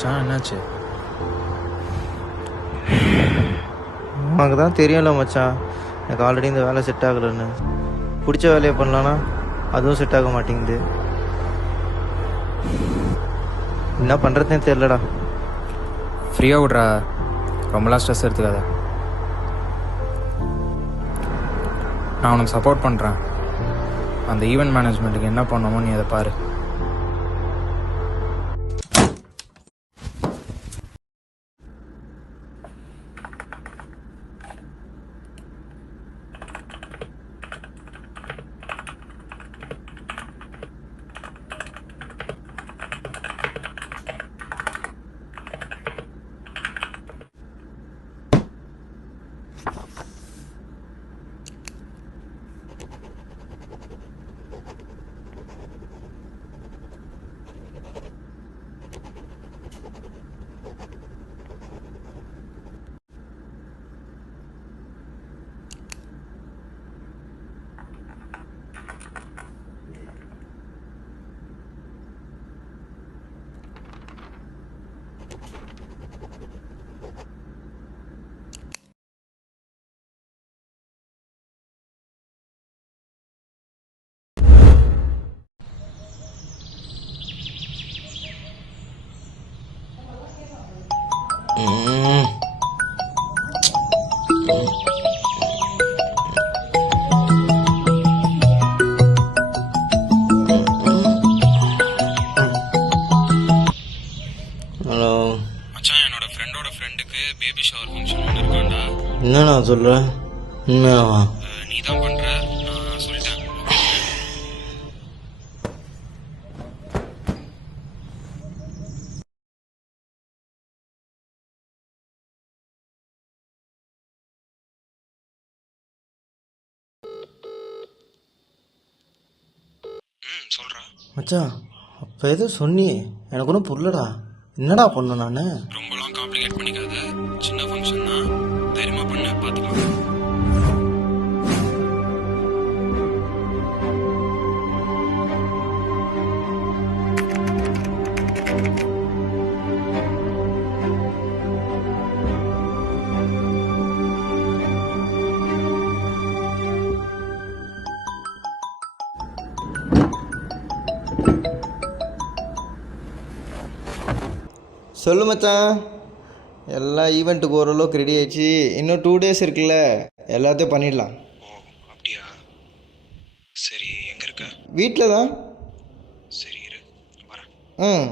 மச்சான், என்னாச்சு? உனக்கு தான் தெரியல மச்சான், எனக்கு ஆல்ரெடி இந்த வேலை செட் ஆகலைன்னு. பிடிச்ச வேலையை பண்ணலான்னா அதுவும் செட் ஆக மாட்டேங்குது. என்ன பண்ணுறதுனே தெரிலடா. ஃப்ரீயாக விட்றா, ரொம்பலாம் ஸ்ட்ரெஸ் எடுத்துக்காத. நான் உனக்கு சப்போர்ட் பண்ணுறேன். அந்த ஈவெண்ட் மேனேஜ்மெண்ட்டுக்கு என்ன பண்ணணுமோ நீ அதை பாரு. ஹலோ மச்சான், என்னோட ஃப்ரெண்டோட ஃப்ரெண்டுக்கு பேபி ஷவர் ஃபங்க்ஷன் ஒன்று இருக்காண்டா. என்னண்ணா சொல்கிற? உண்மையாவா? நீ தான் பண்ணுற, நான் சொல்லிட்டேன். சொல்கிறா. மச்சான், அப்போ ஏதோ சொன்னியே, எனக்கு ஒன்றும் புரியலடா. என்னடா பண்ணேன் நான்? ரொம்பலாம் காம்ப்ளிகேட் பண்ணிக்காத, சின்ன ஃபங்க்ஷன் தான், தைரியமாக பண்ண, பார்த்துக்கலாம். சொல்லு மச்சான். எல்லா ஈவெண்ட்டுக்கு ஓரளவுக்கு ரெடி ஆயிடுச்சு. இன்னும் 2 days இருக்குல்ல, எல்லாத்தையும் பண்ணிடலாம். ஓ, அப்படியா? சரி, எங்கே இருக்க? வீட்டில் தான். சரி, இரு, வரேன்.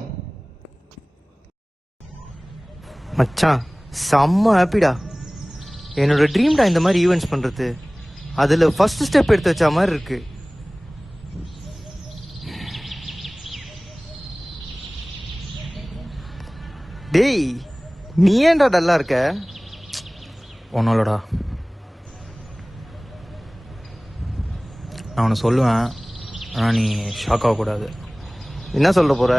மச்சான், செம்ம ஹாப்பிடா. என்னோட ட்ரீம்டா இந்த மாதிரி ஈவெண்ட்ஸ் பண்ணுறது. அதில் ஃபஸ்ட்டு ஸ்டெப் எடுத்து வச்ச மாதிரி இருக்கு. டேய், நீ ஏன்டா டல்லா இருக்க? ஒன்றும் இல்லைடா. நான் ஒன்று சொல்லுவேன், ஆனால் நீ ஷாக் ஆகக்கூடாது. என்ன சொல்ல போகிற?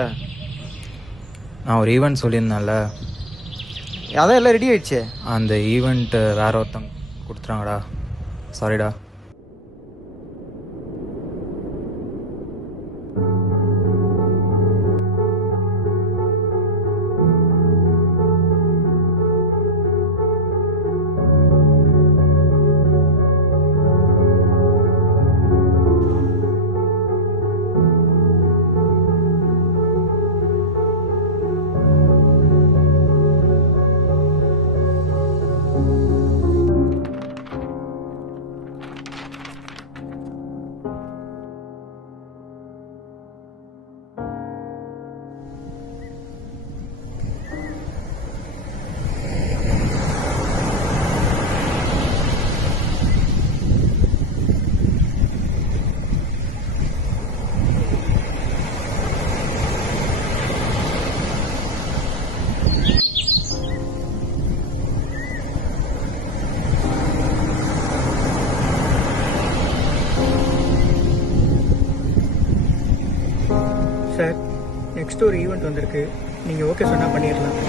நான் ஒரு ஈவெண்ட் சொல்லியிருந்தேன்ல, அதான் எல்லாம் ரெடி ஆயிடுச்சே. அந்த ஈவெண்ட்டு வேற ஒருத்தங்க கொடுத்துறாங்கடா. சாரிடா. சார், நெக்ஸ்ட் ஒரு ஈவெண்ட் வந்திருக்கு. நீங்கள் ஓகே சொன்னால் பண்ணிடலாம்.